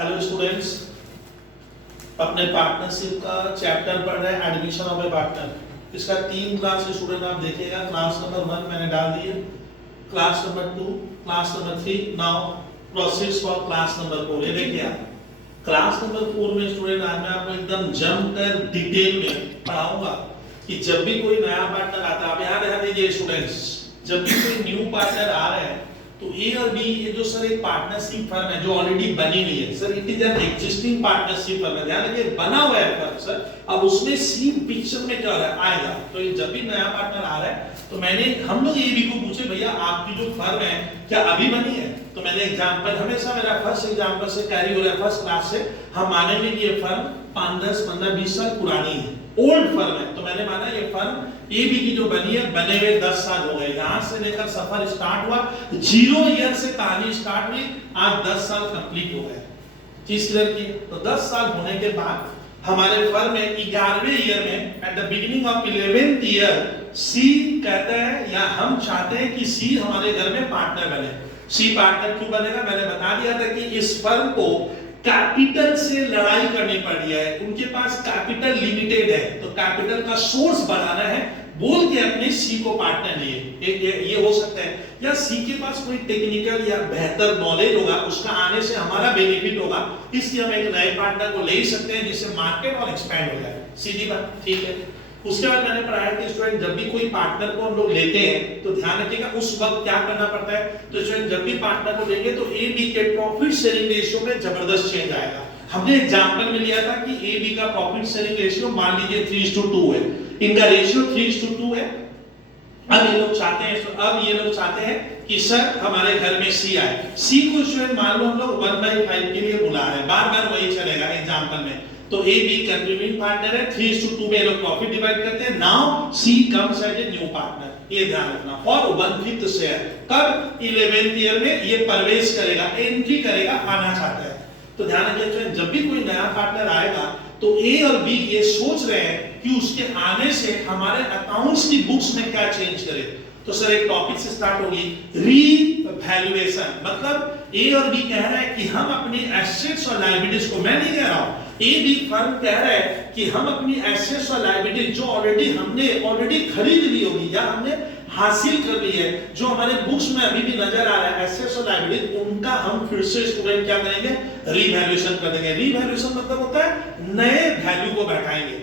Hello students, अपने partnership का chapter पढ़ रहे हैं एडमिशन ऑफ ए पार्टनर। इसका 3 क्लास स्टूडेंट आप देखिएगा। क्लास नंबर 1 मैंने डाल दी है, class number 2, class number 3, now proceeds for class number 4। ये देखिए आप क्लास नंबर 4 में स्टूडेंट आज मैं आपको एकदम जम कर डिटेल में पढ़ाऊंगा कि जब भी कोई नया पार्टनर आता है, आप यहाँ ध्यान दीजिए स्टूडेंट्स, जब भी कोई न्यू पार्टनर आ रहे हैं तो ए और बी, ये जो सर एक पार्टनरशिप फर्म है जो ऑलरेडी बनी हुई है sir, it is an existing partnership firm है, ध्यान रखिए बना हुआ है फर्म सर। अब उसमें सीन पिक्चर में क्या हो रहा है आएगा, तो ये जब भी नया पार्टनर आ रहा है तो हम लोग ए बी को पूछे भैया आपकी जो फर्म है क्या अभी बनी है, तो मैंने एग्जांपल हमेशा मेरा फर्स्ट एग्जांपल से कैरी हो रहा है, फर्स्ट क्लास से हम मानेंगे कि ये फर्म 5, 10, 15, 20 साल पुरानी है, ओल्ड फर्म है, तो मैंने माना ये फर्म ए बी की जो बनी है बने हुए 10 साल हो गए। यहां से लेकर सफर स्टार्ट हुआ, 0 ईयर से कहानी स्टार्ट हुई, आज 10 साल कंप्लीट हो गए। चीज क्लियर की, तो 10 साल होने के बाद हमारे फर्म में 11वें ईयर में at the beginning of 11th year C कहता है या हम चाहते हैं कि सी हमारे घर में पार्टनर बने। सी पार्टनर क्यों बनेगा, मैंने बता दिया था कि इस फर्म को कैपिटल से लड़ाई करनी पड़ी है, उनके पास कैपिटल लिमिटेड है, तो कैपिटल का सोर्स बढ़ाना है बोल के अपने सी को पार्टनर लिए। ये हो सकता है, या सी के पास कोई टेक्निकल या बेहतर नॉलेज होगा, उसका आने से हमारा बेनिफिट होगा, इसलिए हम एक नए पार्टनर को ले ही सकते हैं जिससे मार्केट और एक्सपैंड हो जाए। सीधी बात, ठीक है। उसके बाद मैंने पढ़ाया कि स्टूडेंट जब भी कोई पार्टनर को हम लोग लेते हैं तो ध्यान रखिएगा उस वक्त क्या करना पड़ता है। तो स्टूडेंट जब भी पार्टनर को लेंगे तो ए बी के प्रॉफिट शेयरिंग रेशियो में जबरदस्त चेंज आएगा। हमने एग्जांपल में लिया था कि ए बी का प्रॉफिट शेयरिंग रेशियो मान लीजिए 3:2 है, इनका रेशियो 3:2 है। अब ये लोग चाहते हैं कि सर हमारे घर में सी आए, सी को स्टूडेंट मान लो हम लोग 1/5 के लिए बुला रहे हैं, बार-बार वही चलेगा एग्जांपल में। तो ए बी कंट्रीब्यूटिंग पार्टनर है, 3:2 में लोग प्रॉफिट डिवाइड करते हैं। Now she comes as a new partner, ये ध्यान रखना, फॉर 1/5 शेयर। कब 11th ईयर में ये प्रवेश करेगा, एंट्री करेगा, आना चाहता है। तो ध्यान रखिए जब भी कोई नया पार्टनर आएगा तो ए और बी ये सोच रहे हैं कि उसके आने से हमारे अकाउंट्स की बुक्स में क्या चेंज करे। तो सर एक टॉपिक से स्टार्ट होगी रीवैल्यूएशन, मतलब ए और बी कह रहे हैं कि हम अपनी एसेट्स और लायबिलिटीज को, मैं नहीं कह रहा हूं, ए बी फर्म कह रहा है कि हम अपनी एसेट्स और लायबिलिटी जो हमने खरीद ली होगी या हमने हासिल कर ली है, जो हमारे बुक्स में अभी भी नजर आ रहा है एसेट्स और लायबिलिटी, उनका हम फिर से स्टूडेंट क्या करेंगे, रीवैल्यूएशन कर देंगे। रीवैल्यूएशन मतलब होता है नए वैल्यू को बैठाएंगे।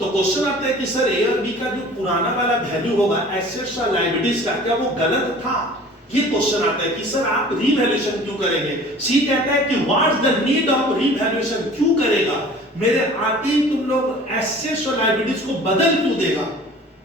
तो क्वेश्चन आता है कि सर ए और बी का जो पुराना वाला वैल्यू होगा एसेट्स और लायबिलिटीज का, क्या वो गलत था? ये क्वेश्चन आता है कि सर आप रीवैल्यूएशन क्यों करेंगे। सी कहता है कि what's the need of revaluation, क्यों करेगा, मेरे आते ही तुम लोग एसेट्स और लायबिलिटीज को बदल क्यों देगा।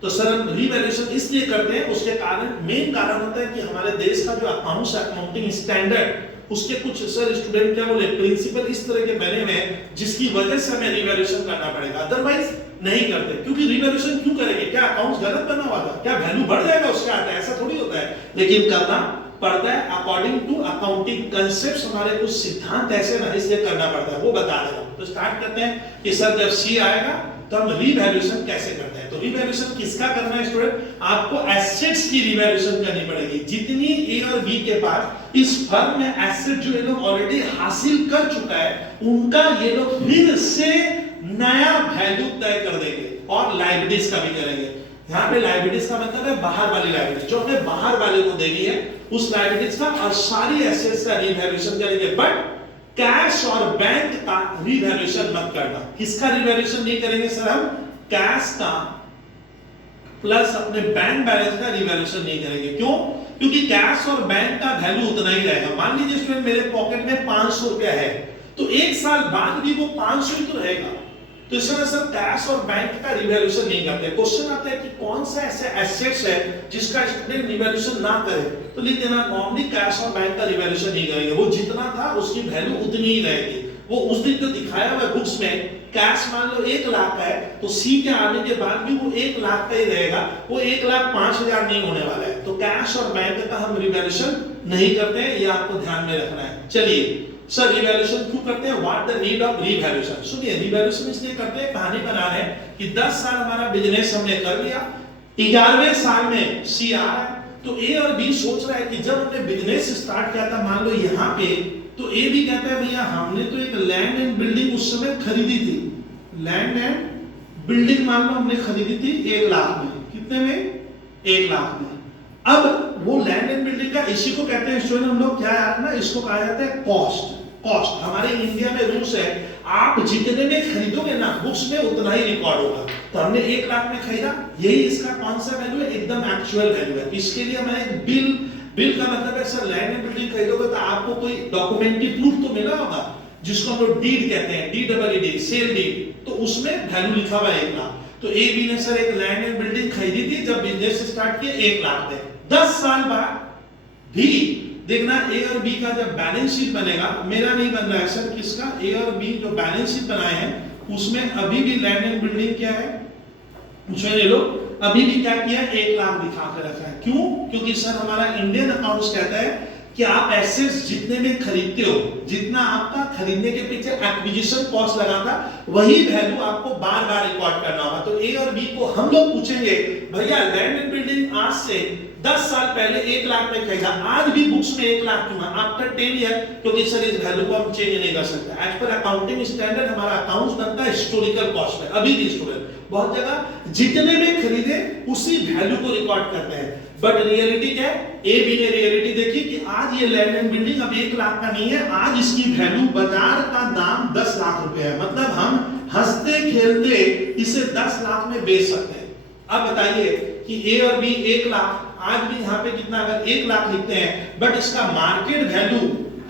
तो सर हम रीवैल्यूएशन इसलिए करते हैं, उसके कारण मेन कारण होता है कि हमारे देश का जो अकाउंट्स अकाउंटिंग स्टैंडर्ड, उसके कुछ सर स्टूडेंट क्या बोले प्रिंसिपल इस तरह के बने हुए हैं जिसकी वजह से हमें रीवैल्यूएशन करना पड़ेगा, अदरवाइज नहीं करते। क्योंकि रीवैल्यूएशन क्यों करेंगे, क्या अकाउंट्स गलत बना हुआ था, क्या वैल्यू बढ़ जाएगा उसका, आता है ऐसा थोड़ी होता है, लेकिन करना पड़ता है अकॉर्डिंग टू अकाउंटिंग कंसेप्ट्स, हमारे कुछ सिद्धांत ऐसे ना, इसलिए करना पड़ता है, वो बता देगा। तो स्टार्ट करते हैं कि सर जब सी आएगा तो हम रीवैल्यूएशन कैसे करते हैं। तो रीवैल्यूएशन किसका करना है स्टूडेंट, आपको एसेट्स की रीवैल्यूएशन करनी पड़ेगी। जितनी ए और बी के पास इस फर्म में एसेट जो ये लोग ऑलरेडी हासिल कर चुका है, उनका ये लोग फिर से नया वैल्यू तय कर देंगे, और लायबिलिटीज का भी करेंगे। यहाँ पे लायबिलिटीज का मतलब है बाहर वाली लायबिलिटी, जो हमने बाहर वाले को देनी है उस लायबिलिटीज का, और सारी एसेट्स का रीवैल्यूएशन करेंगे। बट कैश और बैंक का रीवैल्यूएशन मत करना। किसका रीवैल्यूएशन नहीं करेंगे सर, हम कैश का प्लस अपने बैंक बैलेंस का रीवैल्यूएशन नहीं करेंगे। क्यों? क्योंकि कैश और बैंक का वैल्यू उतना ही रहेगा। मान लीजिए स्टूडेंट मेरे पॉकेट में 500 रुपया है, तो 1 साल बाद भी वो 500 ही तो रहेगा। तो इस तरह सर कैश और बैंक का रिवैल्यूएशन नहीं करते। क्वेश्चन आता है कि कौन सा ऐसे एसेट्स है जिसका स्टूडेंट रिवैल्यूएशन ना करे, तो लिख देना नॉर्मली कैश और बैंक का रिवैल्यूएशन नहीं करेंगे, वो जितना था उसकी वैल्यू उतनी ही रहेगी। वो उस दिन जो दिखाया हुआ बुक्स में कैश मान लो 1 लाख का है, तो सी के आने के बाद भी वो 1 लाख का ही रहेगा, वो 1,05,000 नहीं होने वाला है। तो कैश और बैंक का हम रिवैल्यूएशन नहीं करते हैं, ये आपको ध्यान में रखना है। चलिए सर रिवैल्यूएशन क्यों करते हैं, what the need of revaluation. सुनिए रिवैल्यूएशन इसलिए करते हैं, कहानी बना रहे हैं कि 10 साल हमारा बिजनेस हमने कर लिया, 11वें साल में सी आ रहा है, तो ए और बी सोच रहा है कि जब हमने बिजनेस स्टार्ट किया था, मान लो यहाँ पे तो ए भी कहता है भैया हमने तो एक लैंड एंड बिल्डिंग उस समय खरीदी थी, लैंड एंड बिल्डिंग मान लो हमने खरीदी थी 1 लाख में, कितने में? 1 लाख में। अब वो लैंड एंड बिल्डिंग का इसी को कहते हैं स्टूडेंट हम लोग क्या है ना, इसको कहा जाता है कॉस्ट। कॉस्ट हमारे इंडिया में रूल्स है, आप जितने में खरीदोगे ना बुक्स में उतना ही रिकॉर्ड होगा। तो हमने 1 लाख में खरीदा, यही इसका कौन सा वैल्यू है? एकदम एक्चुअल वैल्यू है। इसके लिए हमें एक बिल का मतलब है सर लैंड एंड बिल्डिंग खरीदोगे तो आपको कोई डॉक्यूमेंट्री प्रूफ तो मिला होगा, जिसको हम लोग डीड कहते हैं, DEED सेल डीड, तो उसमें वैल्यू लिखा हुआ है 1 लाख। तो ए बी ने सर एक लैंड एंड बिल्डिंग खरीदी थी जब बिजनेस स्टार्ट किया 1 लाख में। 10 साल बाद भी देखना ए और बी का जब बैलेंस शीट बनेगा, मेरा नहीं बन रहा है सर, किसका? ए और बी जो बैलेंस शीट बनाए हैं उसमें अभी भी लैंड एंड बिल्डिंग क्या है, उसमें ले लो अभी भी क्या किया, 1 लाख दिखा के रखा है। क्यों? क्योंकि सर हमारा इंडियन अकाउंट्स कहता है कि आप एसेट्स जितने में खरीदते हो, जितना आपका खरीदने के पीछे एक्विजिशन कॉस्ट लगा था, वही वैल्यू आपको बार बार रिकॉर्ड करना होगा। तो ए और बी को हम लोग पूछेंगे भैया लैंड एंड बिल्डिंग आज से 10 साल पहले 1 लाख में खरीदा, आज भी बुक्स में 1 लाख क्यों है? आफ्टर 10 ईयर, क्योंकि सर इस वैल्यू को हम चेंज नहीं कर सकते। एज पर अकाउंटिंग स्टैंडर्ड हमारा अकाउंट्स बनता है हिस्टोरिकल कॉस्ट में। अभी भी स्टूडेंट बहुत जगह जितने में खरीदे उसी वैल्यू को रिकॉर्ड करते हैं, बट रियलिटी क्या है? ए बी ने रियलिटी देखी कि आज ये लैंड एंड बिल्डिंग अब 1 लाख का नहीं है, आज इसकी वैल्यू बाजार का दाम 10 लाख रुपए है। मतलब हम हंसते खेलते इसे 10 लाख में बेच सकते हैं। अब बताइए कि ए और बी 1 लाख, आज भी यहाँ पे कितना, अगर 1 लाख लिखते हैं बट इसका मार्केट वैल्यू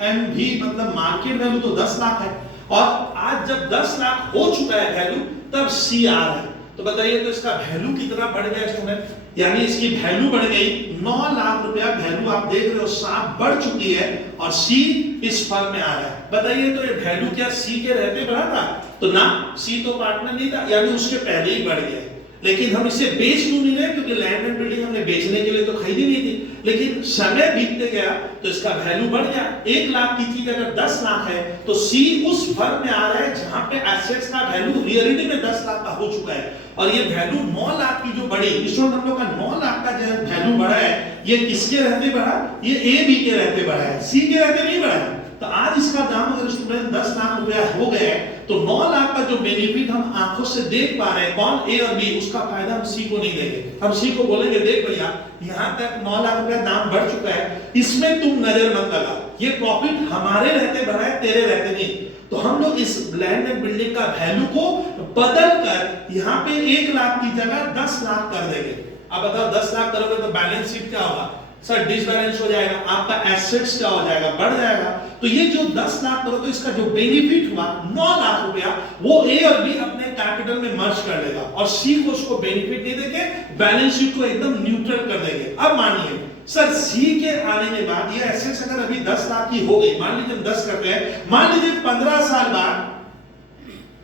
एम भी मतलब मार्केट वैल्यू तो 10 लाख है, और आज जब 10 लाख हो चुका है वैल्यू तब सी आ रहा है। तो बताइए तो इसका वैल्यू कितना बढ़ गया स्टूडेंट? यानी इसकी वैल्यू बढ़ गई 9 लाख रुपया वैल्यू आप देख रहे हो साफ बढ़ चुकी है, और सी इस फर्म में आ रहा है। बताइए तो ये वैल्यू क्या सी के रहते बढ़ा था? तो ना, सी तो पार्टनर नहीं था, यानी उसके पहले ही बढ़ गया। लेकिन हम इसे बेच क्यों नहीं रहे? क्योंकि लैंड एंड बिल्डिंग हमने बेचने के लिए तो खरीदी नहीं थी, लेकिन समय बीतते गया तो इसका वैल्यू बढ़ गया। 1 लाख की चीज अगर 10 लाख है तो सी उस फर्म में आ रहा है जहां पे एसेट्स का वैल्यू रियलिटी में 10 लाख का हो चुका है, और ये वैल्यू 9 लाख की जो बढ़ी, इसमें हम लोग का 9 लाख का जो वैल्यू बढ़ा है, ये किसके रहते बढ़ा? ये ए बी के रहते बढ़ा है, सी के रहते नहीं बढ़ा है। तो आज इसका दाम अगर स्टूडेंट 10 लाख रुपया हो गया है, तो 9 लाख का जो बेनिफिट हम आंखों से देख पा रहे हैं, कौन? ए और बी, उसका फायदा हम सी को नहीं देंगे। हम सी को बोलेंगे देख भैया यहां तक 9 लाख रुपया दाम बढ़ चुका है, इसमें तुम नजर मत लगा, ये प्रॉफिट हमारे रहते बढ़ा है, तेरे रहते नहीं। तो हम लोग इस लैंड एंड बिल्डिंग का वैल्यू को बदल कर यहाँ पे 1 लाख की जगह 10 लाख कर देंगे। अब बताओ 10 लाख करोगे तो बैलेंस शीट क्या होगा? सर डिसबैलेंस हो जाएगा, आपका एसेट्स क्या हो जाएगा? बढ़ जाएगा। तो ये जो 10 लाख करो तो इसका जो बेनिफिट हुआ 9 लाख रुपया, वो ए और बी अपने कैपिटल में मर्ज कर लेगा, और सी को उसको बेनिफिट नहीं देके बैलेंस शीट को एकदम न्यूट्रल कर देंगे। अब मानिए सर सी के आने के बाद ये एसेट्स अगर अभी 10 लाख की हो गई, मान लीजिए हम 10 करते हैं, मान लीजिए 15 साल बाद,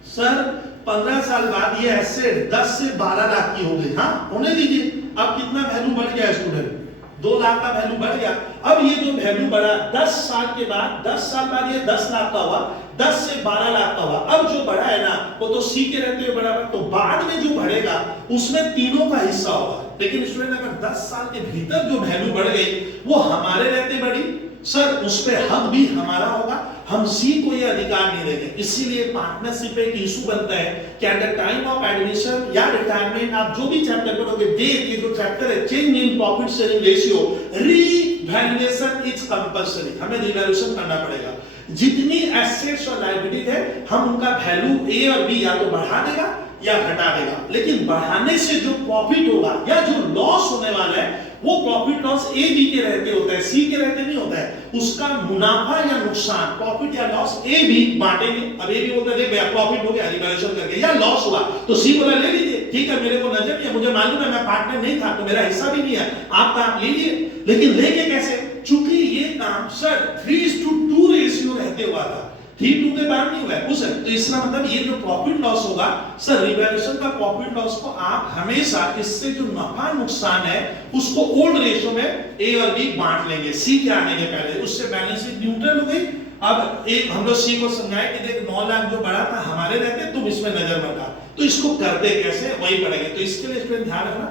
सर 15 साल बाद ये एसेट 10 से 12 लाख की हो गई, हाँ होने दीजिए। अब कितना वैल्यू बढ़ गया स्टूडेंट? 2 लाख का वैल्यू बढ़ गया। अब ये जो वैल्यू बढ़ा 10 साल के बाद, 10 साल बाद ये 10 लाख का हुआ, 10 से 12 लाख का हुआ। अब जो बढ़ा है ना वो तो सी के रहते हुए बढ़ा, तो बाद में जो बढ़ेगा उसमें तीनों का हिस्सा होगा। लेकिन स्टूडेंट अगर 10 साल के भीतर जो वैल्यू बढ़ गई वो हमारे रहते बढ़ी, सर उस पे हक भी हमारा होगा, हम सी को ये अधिकार नहीं देंगे। इसीलिए पार्टनरशिप एक इशू बनता है कि eight the time of admission या रिटायरमेंट आप जो भी चैप्टर पढ़ोगे, ये जो चैप्टर है change in profit sharing ratio, revaluation is compulsory, हमें रीवैल्यूएशन करना पड़ेगा। जितनी एसेट्स और लायबिलिटी है हम उनका वैल्यू ए और बी या तो बढ़ा देगा या घटा देगा, लेकिन बढ़ाने से जो प्रॉफिट होगा या जो लॉस होने वाला है वो प्रॉफिट लॉस ए बी के रहते होता है, सी के रहते नहीं होता है। उसका मुनाफा या नुकसान, प्रॉफिट या लॉस ए बी बांटेंगे। अब ए बी बोलता है भैया प्रॉफिट हो गया रिवैल्यूएशन करके, या लॉस हुआ तो सी बोला ले लीजिए, ठीक है मेरे को नजर नहीं है, मुझे मालूम है मैं पार्टनर नहीं था तो मेरा हिस्सा भी नहीं है, आपका आप ले लीजिए। लेकिन लेके कैसे? चूंकि ये काम सर 3:2 रेशियो रहते हुआ था, 3:2 के बाद नहीं हुआ है उस, तो इसका मतलब ये जो प्रॉफिट लॉस होगा सर रिवैल्यूएशन का प्रॉफिट लॉस को आप हमेशा इससे जो नफा नुकसान है उसको ओल्ड रेशियो में ए और बी बांट लेंगे सी के आने के पहले, उससे बैलेंस शीट न्यूट्रल हो गई। अब एक हम लोग सी को समझाए कि देख 9 लाख जो बढ़ा था हमारे रहते, तुम इसमें नजर मत डाल। तो इसको करते कैसे वही पढ़ेंगे। तो इसके लिए स्टूडेंट ध्यान रखना,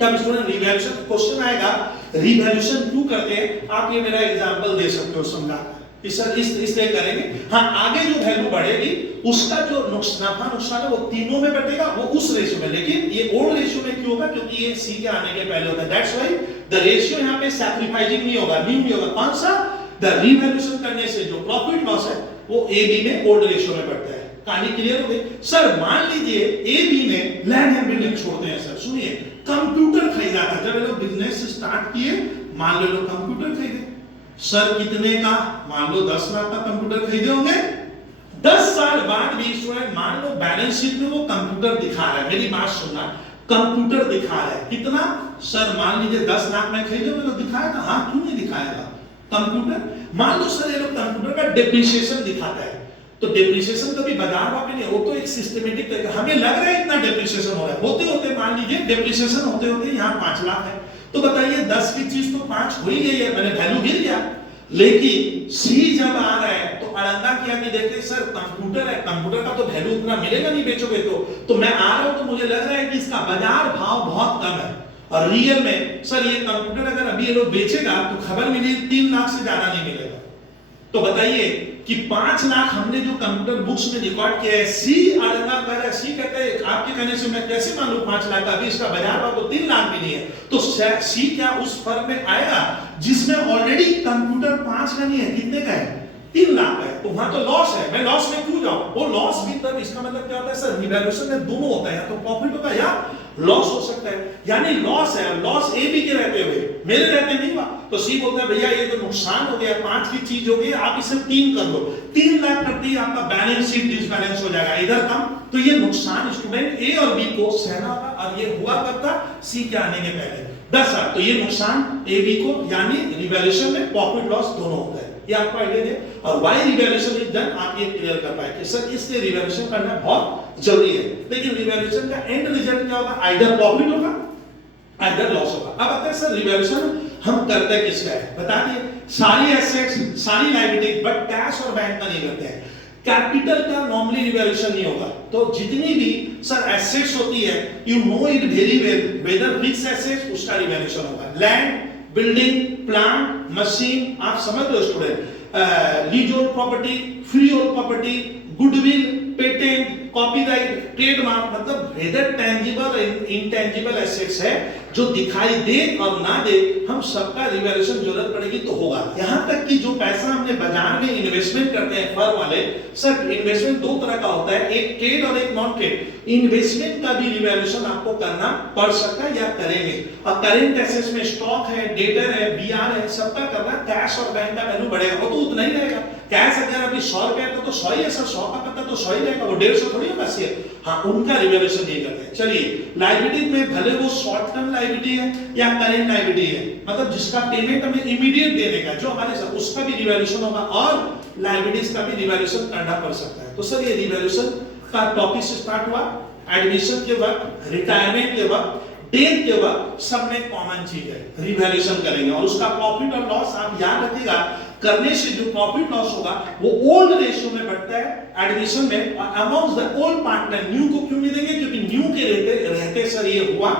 तब स्टूडेंट रिवैल्यूएशन क्वेश्चन आएगा, रिवैल्यूएशन क्यों करते हैं आप ये मेरा एग्जांपल दे सकते हो समझा। कि सर इसलिए करेंगे। हाँ, आगे जो वैल्यू बढ़ेगी उसका जो नफा नुकसान है वो तीनों में बटेगा, वो उस रेशियो में। लेकिन ये ओल्ड रेशियो में क्यों होगा? क्योंकि ये सी के आने के पहले होता है। दैट्स व्हाई द रेशियो यहाँ पे सैक्रिफाइसिंग नहीं होगा, न्यू नहीं होगा। कौन सा? द रिवैल्यूएशन करने से जो प्रॉफिट लॉस है वो ए बी में ओल्ड रेशियो में बढ़ता है। कहानी क्लियर हो गई? सर मान लीजिए ए बी में लैंड एंड बिल्डिंग छोड़ते हैं। सर सुनिए, कंप्यूटर खरीदा था जब ये लोग बिजनेस स्टार्ट किए, मान लो लोग कंप्यूटर खरीदे। सर कितने का? मान लो 10 लाख का कंप्यूटर खरीदे होंगे। 10 साल बाद भी स्टूडेंट मान लो बैलेंस शीट में वो कंप्यूटर दिखा रहा है, मेरी बात सुनना, कंप्यूटर दिखा रहा है कितना? सर मान लीजिए 10 लाख में खरीदे होंगे तो दिखाएगा। हाँ, क्यों नहीं दिखाएगा? कंप्यूटर मान लो सर ये लोग कंप्यूटर का डेप्रिसिएशन दिखाता है, तो डेप्रिसिएशन कभी बाजार भाव में नहीं, वो तो एक सिस्टमेटिक तरीका, हमें लग रहा है इतना डेप्रिसिएशन हो रहा है, होते होते मान लीजिए डेप्रिसिएशन होते होते यहाँ 5 लाख है, तो बताइए 10 की चीज तो 5 हो ही गई है, मैंने वैल्यू गिर गया। लेकिन सी जब आ रहा है तो अड़ंगा किया कि देखिए सर कंप्यूटर है, कंप्यूटर का तो वैल्यू उतना मिलेगा नहीं बेचोगे तो मैं आ रहा हूं तो मुझे लग रहा है कि इसका बाजार भाव बहुत कम है। और रियल में सर ये कंप्यूटर अगर अभी ये लोग बेचेगा तो खबर मिली 3 लाख से ज्यादा नहीं मिलेगा। तो बताइए कि 5 लाख हमने जो कंप्यूटर बुक्स में रिकॉर्ड किया है, सी अड़ंगा कर रहा है, सी कहता है आपके कहने से मैं कैसे मान लूं 5 लाख, अभी इसका बाजार भाव तो 3 लाख भी नहीं है, तो सी क्या उस फर्म में आएगा जिसमें ऑलरेडी कंप्यूटर 5 का नहीं है, कितने का है? 3 लाख का है, तो वहां तो लॉस है, मैं लॉस में क्यों जाऊं? वो लॉस भी तब, इसका मतलब क्या होता है सर, रिवैल्यूएशन में दोनों होता है, या तो प्रॉफिट होगा या लॉस हो सकता है, यानी लॉस है, लॉस ए बी के रहते हुए मेरे रहते नहीं हुआ, तो सी बोलता है भैया ये तो नुकसान हो गया, 5 की चीज हो गई, आप इसे 3 कर लो, 3 लाख करते ही आपका बैलेंस शीट डिसबैलेंस हो जाएगा, इधर कम, तो ये नुकसान स्टूडेंट ए और बी को सहना होगा, और ये हुआ करता सी के आने के पहले 10 साल, तो ये नुकसान ए बी को, यानी रिवैल्यूएशन में प्रॉफिट लॉस दोनों होता है, ये आपको आइडिया दे। और व्हाई रिवैल्यूएशन इज डन, आप ये क्लियर कर पाए कि सर इसलिए रिवैल्यूएशन करना बहुत जरूरी है। लेकिन रिवैल्यूएशन का एंड रिजल्ट क्या होगा? आइदर प्रॉफिट होगा आइदर लॉस होगा। अब आता है सर रिवैल्यूएशन हम करते किसका है, बता दिए, सारी एसेट्स सारी लायबिलिटी, बट कैश और बैंक का नहीं करते हैं। कैपिटल का नॉर्मली रिवैल्यूएशन नहीं होगा, तो जितनी भी सर एसेट्स होती है, you know it very well, whether fixed assets उसका रिवैल्यूएशन होगा, लैंड, बिल्डिंग, प्लांट, मशीन, आप समझ रहे हो student, lease hold property, free hold property, goodwill, patent, copyright, trademark, मतलब वेदर टेंजिबल और इनटेंजिबल एसेट्स है जो दिखाई दे और ना दे, हम सबका रिवैल्यूएशन जरूरत पड़ेगी तो होगा। यहां तक कि जो पैसा हमने बाजार में इन्वेस्टमेंट करते हैं फर्म वाले, सर इन्वेस्टमेंट 2 तरह का होता है, एक ट्रेड और एक नॉन ट्रेड। इन्वेस्टमेंट का भी रिवैल्यूएशन आपको करना पड़ सकता है या करेंगे, और करेंट एसेट्स में स्टॉक है, डेटर है, बीआर है, सबका करना, कैश और बैंक का वैल्यू बढ़ेगा, वो तो उतना ही रहेगा। कैश अगर अभी 100 रुपए का तो 100 ही है सर, 100 का पता तो 100 ही रहेगा, वो 150 थोड़ी होगा शेयर। हाँ, उनका रिवैल्यूएशन नहीं करते हैं। चलिए, लायबिलिटी में भले वो शॉर्ट टर्म लायबिलिटी है या करेंट लायबिलिटी है, मतलब जिसका पेमेंट हमें इमीडिएट देने का, जो हमारे साथ, उसका भी रिवैल्यूएशन होगा, और लायबिलिटीज का भी रिवैल्यूएशन करना पड़ सकता है। तो सर ये रिवैल्यूएशन का टॉपिक से स्टार्ट हुआ, एडमिशन के वक्त, रिटायरमेंट के वक्त, डेट के वक्त, सब में कॉमन चीज है, रिवैल्यूएशन करेंगे, और उसका प्रॉफिट और लॉस आप याद रखिएगा, करने से जो प्रॉफिट लॉस होगा वो ओल्ड रेशियो में बढ़ता है एडमिशन में, और amongst the old partner, new को क्यों नहीं देंगे? क्योंकि न्यू के रहते सर ये हुआ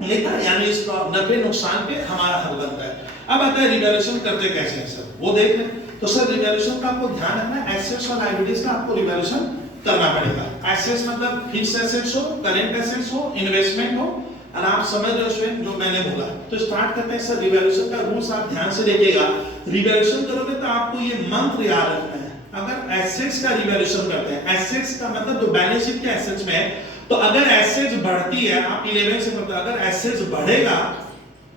नहीं था, यानी इस नफे नुकसान पे हमारा हल बनता है। अब आता है रिवैल्यूएशन करते कैसे हैं सर, वो देख लें। तो सर रिवैल्यूएशन का आपको ध्यान रखना है, एसेट्स और लायबिलिटीज का आपको रिवैल्यूएशन करना पड़ेगा। एसेट्स मतलब फिक्स एसेट्स हो, करेंट एसेट्स हो, इन्वेस्टमेंट हो, और आप समझ रहे हो स्टूडेंट जो मैंने बोला। तो स्टार्ट करते हैं सर, रिवैल्यूएशन का रूल्स आप ध्यान से देखिएगा। रिवैल्यूएशन करोगे तो आपको ये मंत्र याद रखना है। अगर एसेट्स का रिवैल्यूएशन करते हैं, एसेट्स का मतलब जो बैलेंस शीट के एसेट्स में है, तो अगर एसेट्स बढ़ती है, आप 11 से पढ़ते हैं, अगर एसेट्स बढ़ेगा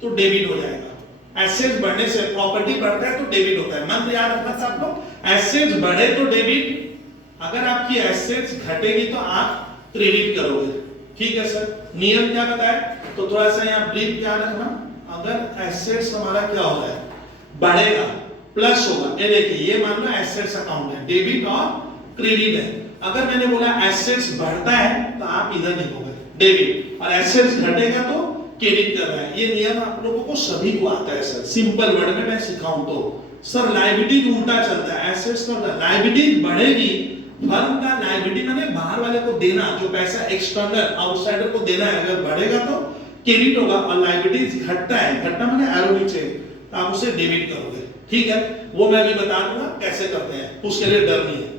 तो डेबिट हो जाएगा, एसेट्स बढ़ने से प्रॉपर्टी बढ़ता है तो डेबिट होता है। मंत्र याद रखना था आप लोग, एसेट्स बढ़े तो डेबिट, अगर आपकी एसेट्स घटेगी तो आप क्रेडिट करोगे। ठीक है सर, नियम क्या बताया, तो थोड़ा सा यहाँ ब्रीफ क्या रखना, अगर एसेट्स हमारा क्या हो रहा है, बढ़ेगा, प्लस होगा, ये देखिए ये मान लो एसेट्स अकाउंट है, डेबिट और क्रेडिट है। अगर मैंने बोला एसेट्स बढ़ता है तो आप इधर लिखोगे डेबिट, और एसेट्स घटेगा तो क्रेडिट कर रहा है। ये नियम आप लोगों को सभी को आता है सर, सिंपल वर्ड में मैं सिखाऊं तो। सर लायबिलिटी उल्टा चलता है, एसेट्स का लायबिलिटी बढ़ेगी, फर्म का लायबिलिटी माने बाहर वाले को देना, जो पैसा एक्सटर्नल आउटसाइडर को देना है, अगर बढ़ेगा तो क्रेडिट होगा, और लायबिलिटीज घटता है, घटना माने एरो नीचे, तो आप उसे डेबिट करोगे। ठीक है, वो मैं भी बता दूंगा कैसे करते हैं, उसके लिए डर नहीं है।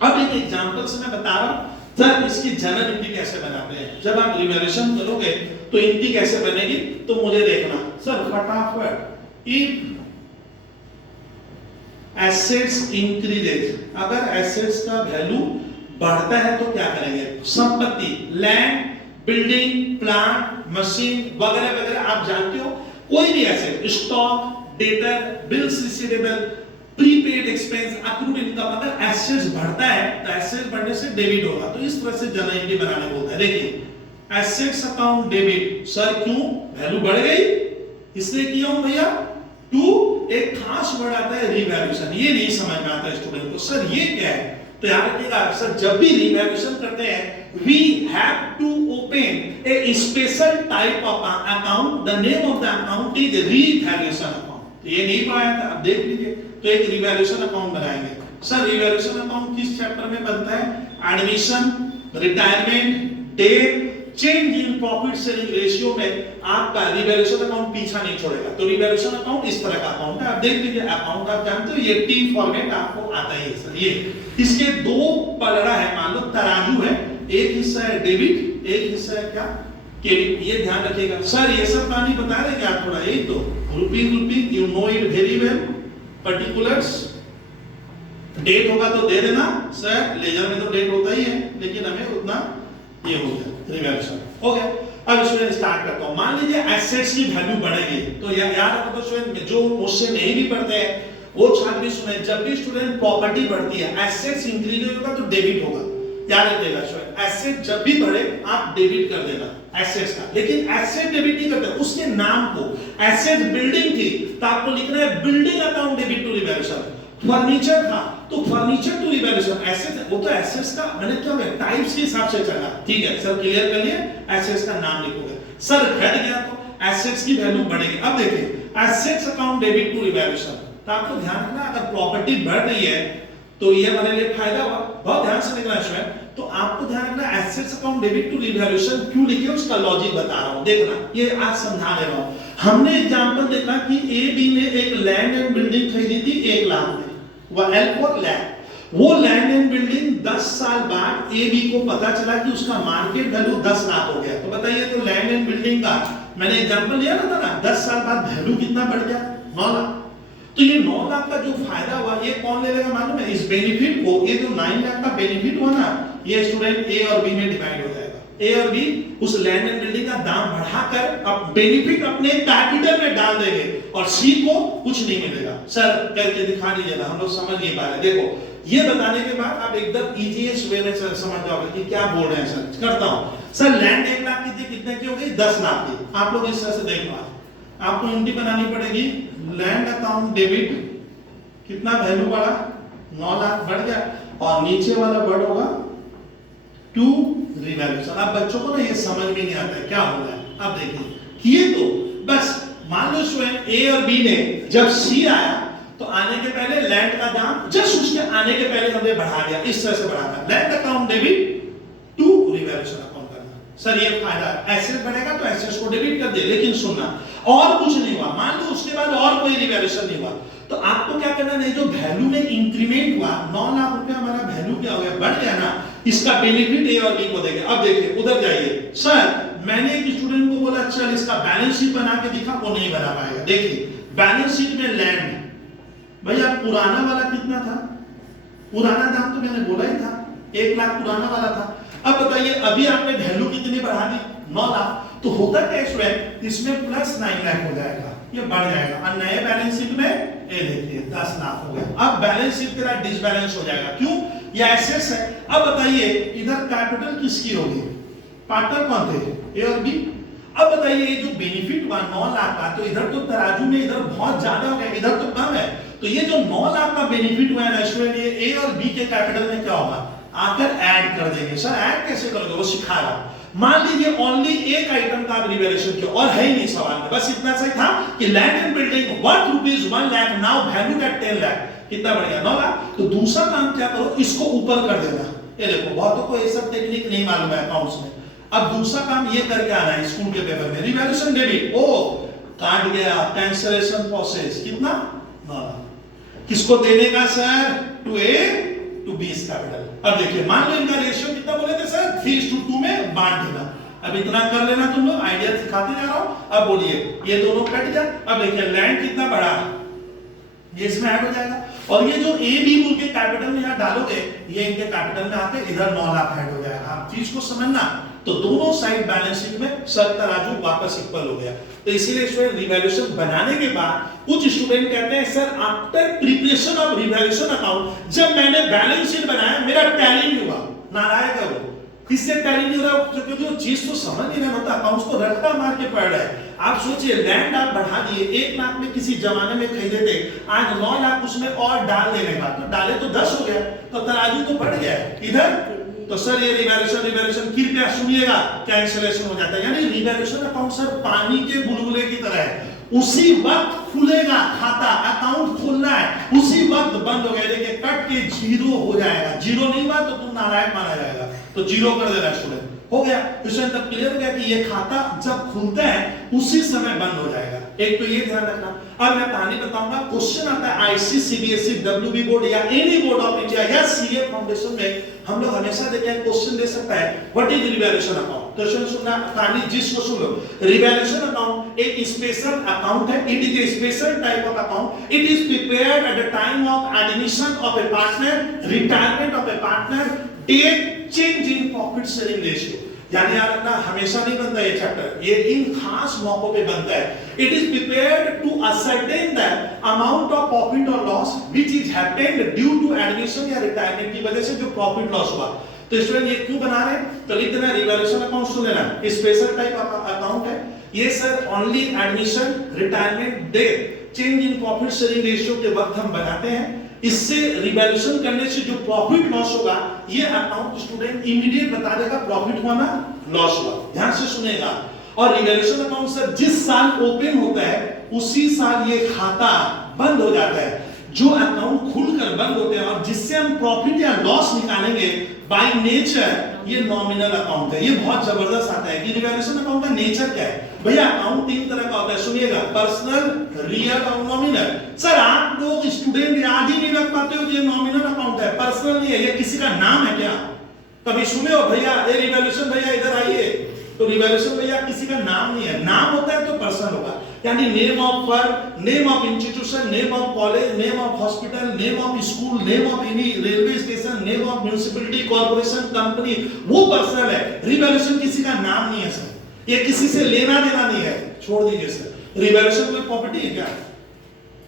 अब एक एग्जांपल से मैं बता रहा हूं सर इसकी जनरल इंटी कैसे बनाते हैं। जब आप रिवैल्यूएशन करोगे तो इंटी कैसे बनेगी तो मुझे देखना सर फटाफट। इफ एसेट्स इंक्रीजेज, अगर एसेट्स का वैल्यू बढ़ता है तो क्या करेंगे, संपत्ति, लैंड, बिल्डिंग, प्लांट, मशीन वगैरह वगैरह आप जानते हो, कोई भी asset, stock, debtor, bills receivable, prepaid expense, accrued income, अगर एसेट्स बढ़ता है तो एसेट्स बढ़ने से डेबिट होगा। तो इस तरह से जनरल एंट्री बनाने बोलता है। देखिए एसेट्स अकाउंट डेबिट, सर क्यों, वैल्यू बढ़ गई इसलिए किया हूं भैया। टू एक खास वर्ड आता है रिवैल्यूएशन, ये नहीं समझ में आता स्टूडेंट को, सर ये क्या है। तो याद रखिएगा सर जब भी रिवैल्यूएशन करते हैं we have to open a special type of account, the name of the account is revaluation account. ये नहीं पढ़ाया था, अब देख लीजिए। तो एक रिवैल्यूएशन अकाउंट बनाएंगे। सर रिवैल्यूएशन अकाउंट किस चैप्टर में बनता है, admission, retirement, death, change in profit sharing ratio में आपका रिवैल्यूएशन अकाउंट पीछा नहीं छोड़ेगा। तो रिवैल्यूएशन अकाउंट इस तरह का अकाउंट है, आप देख लीजिए। अकाउंट आप जानते हो ये टी फॉर्मेट आपको आता ही है सर। ये इसके दो पलड़ा है, मान लो तराजू है, एक हिस्सा है डेबिट, एक हिस्सा है क्या क्रेडिट, ये ध्यान रखिएगा। सर ये सब कहानी बता रहे क्या थोड़ा, यही तो rupee you know it very well, particulars, डेट होगा तो दे देना सर, लेजर में तो डेट होता ही है लेकिन हमें उतना ये हो गया रिवैल्यूएशन हो गया। अब स्टूडेंट स्टार्ट करता हूं। मान लीजिए एसेट्स की वैल्यू बढ़ेगी तो याद रखो तो स्टूडेंट जो मुझसे नहीं भी पढ़ते हैं वो छात्र भी सुने, जब भी स्टूडेंट प्रॉपर्टी बढ़ती है एसेट्स इंक्रीज होगा तो डेबिट होगा। याद रखिएगा स्टूडेंट, एसेट जब भी बढ़े आप डेबिट कर देना एसेट्स का, लेकिन एसेट डेबिट नहीं करते, उसके नाम को, एसेट बिल्डिंग थी तो आपको लिखना है building account debit to revaluation. Furniture था तो फर्नीचर टू रिवैल्यूएशन। एसेट वो तो एसेट्स का मैंने क्या है टाइप्स के हिसाब से चला, ठीक है सर क्लियर कर लिए। एसेट्स का नाम लिखोगे। सर घट गया तो एसेट्स की वैल्यू बढ़ेगी। अब देखिए assets account debit to revaluation, तो आपको ध्यान रखना अगर प्रॉपर्टी बढ़ रही है तो ये हमारे लिए फायदा हुआ, बहुत ध्यान से लिखना है। तो आपको ध्यान रखना assets account debit to revaluation क्यों लिखे उसका लॉजिक बता रहा हूं, देखना ये आज समझा दे रहा हूं। हमने एग्जांपल देखा कि ए बी ने एक लैंड एंड बिल्डिंग खरीदी थी 1 लाख में, वह एल फॉर लैंड। वो लैंड एंड बिल्डिंग 10 साल बाद ए बी को पता चला कि उसका मार्केट वैल्यू 10 लाख हो गया। तो बताइए तो लैंड एंड बिल्डिंग का मैंने एग्जांपल लिया था ना, 10 साल बाद वैल्यू कितना बढ़ गया, 9 लाख। तो ये 9 लाख का जो फायदा हुआ ये कौन ले लेगा मालूम है, इस बेनिफिट को, ये जो 9 लाख का बेनिफिट हुआ ना ये स्टूडेंट ए और बी में डिवाइड हो जाएगा। ए और बी उस लैंड एंड बिल्डिंग का दाम बढ़ाकर अब बेनिफिट अपने कैपिटल में डाल देंगे और सी को कुछ नहीं मिलेगा। सर करके दिखा दीजिए ना, हम लोग समझ नहीं पा रहे। देखो ये बताने के बाद आप एकदम इजीएस्ट वे में समझ जाओगे कि क्या बोल रहे हैं सर। करता हूं सर, लैंड 1 लाख की थी, कितने की हो गई, 10 लाख की। आप लोग इस तरह से देख लो, आपको एंट्री बनानी पड़ेगी लैंड अकाउंट डेबिट, कितना वैल्यू बढ़ा, 9 लाख बढ़ गया, और नीचे वाला वर्ड होगा टू रिवैल्यूएशन। अब बच्चों को ना ये समझ में नहीं आता है क्या हो रहा है। अब देखिए किए तो बस मान लो स्टूडेंट ए और बी ने जब सी आया तो आने के पहले लैंड का दाम जस्ट उसके आने के पहले हमने बढ़ा दिया, इस तरह से बढ़ाना, land account debit to revaluation account करना। सर ये फायदा है, एसेट बढ़ेगा तो एसेट्स को डेबिट कर दे। लेकिन सुनना और कुछ नहीं हुआ, मान लो उसके बाद और कोई रिवैल्यूएशन नहीं हुआ तो आपको क्या करना है, जो वैल्यू में इंक्रीमेंट हुआ 9 लाख रुपया हमारा वैल्यू क्या हो गया, बढ़ गया ना, इसका बेनिफिट ए और बी को देंगे। अब देखिए उधर जाइए, सर मैंने एक स्टूडेंट को बोला चल इसका बैलेंस शीट बना के दिखा, वो नहीं बना पाएगा। देखिए बैलेंस शीट में लैंड भैया पुराना वाला कितना था, पुराना दाम तो मैंने बोला ही था 1 लाख पुराना वाला था। अब बताइए अभी आपने वैल्यू कितनी बढ़ा दी, 9 लाख, तो होता क्या स्टूडेंट, इसमें प्लस 9 लाख हो जाएगा, ये बढ़ जाएगा, और नए बैलेंस शीट में ये देखिए 10 लाख हो गया। अब बैलेंस शीट तेरा डिसबैलेंस हो जाएगा, क्यों, ये एसेट्स है। अब बताइए इधर कैपिटल किसकी होगी, पार्टनर कौन थे, ए और बी। अब बताइए ये जो बेनिफिट हुआ 9 लाख का, तो इधर तो तराजू में इधर बहुत ज्यादा हो गया, इधर तो कम है, तो ये जो 9 लाख का बेनिफिट हुआ है स्टूडेंट, ये ए और बी के कैपिटल में क्या होगा, आकर ऐड कर देंगे। सर ऐड कैसे करोगे, वो सिखा रहा हूं। मान लीजिए ओनली एक आइटम का आप रिवैल्यूएशन किया और है ही नहीं सवाल में, बस इतना सही था कि land and building worth rupees 1 lakh, now valued at 10 lakh, कितना बढ़ गया 9 लाख। तो दूसरा काम क्या करो, इसको ऊपर कर देना। ये देखो बहुतों को ये सब टेक्निक नहीं मालूम है अकाउंट्स में। अब दूसरा काम ये करके आना है स्कूल के पेपर में, रिवैल्यूएशन डेबिट, ओ काट गया, कैंसलेशन प्रोसेस कितना 9 किसको देने का sir? To A to B capital. अब देखिए मान लो इनका रेशियो कितना बोले थे सर? 3:2 में बांट देना। अब इतना कर लेना तुम लोग, आइडिया सिखाते जा रहा हूं। अब बोलिए ये दोनों कट गया। अब देखिए लैंड कितना बड़ा है, ये इसमें ऐड हो जाएगा, और ये जो ए बी बोल के कैपिटल में यहां डालोगे, ये इनके कैपिटल में आते इधर 9 लाख ऐड हो जाएगा। आप चीज को समझना, तो दोनों साइड बैलेंस शीट में सर तराजू वापस इक्वल हो गया। तो इसीलिए स्टूडेंट रिवैल्यूएशन बनाने के बाद कुछ स्टूडेंट कहते हैं sir after preparation of revaluation account जब मैंने बैलेंस शीट बनाया मेरा टैली नहीं हुआ। नारायण का वो किससे टैली नहीं हो रहा? क्योंकि वो चीज तो समझ नहीं रहा होता, अकाउंट्स को रट्टा मार के पढ़ रहा है। आप सोचिए लैंड आप बढ़ा दिए, 1 लाख में किसी जमाने में खरीदे थे, आज 9 लाख उसमें और डाल देने का, तो डाले तो 10 हो गया, तो तराजू तो बढ़ गया इधर। तो सर ये रिवैल्यूएशन कृपया सुनिएगा, कैंसिलेशन हो जाता है। यानी रिवैल्यूएशन अकाउंट सर पानी के बुलबुले की तरह है, उसी वक्त खुलेगा खाता, अकाउंट खोलना है उसी वक्त बंद हो गया। देखिए कट के 0 हो जाएगा, 0 नहीं हुआ तो तुम नारायण माना जाएगा, तो 0 कर देना स्टूडेंट। हो गया क्वेश्चन तब क्लियर हो गया कि ये खाता जब खुलता है उसी समय बंद हो जाएगा। एक तो ये ध्यान रखना। अब मैं कहानी बताऊंगा, क्वेश्चन आता है आईसी सीबीएसई डब्ल्यूबी बोर्ड या एनी बोर्ड ऑफ इंडिया या सीए फाउंडेशन में, हम लोग हमेशा देखते हैं क्वेश्चन दे सकता है what is revaluation account. Question सुनना, कहानी जिसको सुन लो। रिवैल्यूएशन अकाउंट एक स्पेशल अकाउंट है, it is a special type of account, it is prepared at the time of admission of a partner, retirement of a partner, death, change in profit sharing ratio. यानी याद रखना हमेशा नहीं बनता ये chapter, ये इन खास मौकों पे बनता है। It is prepared to ascertain the amount of profit और loss which is happened due to admission या रिटायरमेंट की वजह से जो प्रॉफिट लॉस हुआ। तो स्टूडेंट ये क्यों बना रहे हैं? तो लिख देना रिवैल्यूएशन अकाउंट सुन लेना, स्पेशल टाइप अकाउंट है ये sir, only admission, retirement, death, change in profit sharing ratio के वक्त हम बनाते हैं। इससे रिवैल्यूएशन करने से जो प्रॉफिट लॉस होगा ये अकाउंट स्टूडेंट इमीडिएट बता देगा प्रॉफिट हुआ ना लॉस हुआ। ध्यान से सुनेगा। और रिवैल्यूएशन अकाउंट सर जिस साल ओपन होता है उसी साल ये खाता बंद हो जाता है। जो अकाउंट खुलकर बंद होते हैं और जिससे हम प्रॉफिट या लॉस निकालेंगे बाय नेचर ये नॉमिनल अकाउंट है। ये बहुत जबरदस्त आता है कि रिवैल्यूएशन अकाउंट का नेचर क्या है। भैया अकाउंट 3 तरह का होता है, सुनिएगा, पर्सनल, रियल और नॉमिनल। सर आप लोग स्टूडेंट याद ही नहीं रख पाते हो कि ये नॉमिनल अकाउंट है, पर्सनल नहीं है। ये किसी का नाम है क्या? कभी सुने हो भैया ये रिवैल्यूएशन भैया इधर आइए, तो रिवैल्यूएशन भैया किसी का नाम नहीं है। नाम होता है तो पर्सनल होगा, यानी name of firm, name of institution, name of college, name of hospital, name of school, name of any railway station, name of municipality, corporation, company, वो पर्सनल है। रिवैल्यूएशन किसी का नाम नहीं है सर, ये किसी से लेना देना नहीं है, छोड़ दीजिए सर। रिवैल्यूएशन कोई प्रॉपर्टी है क्या?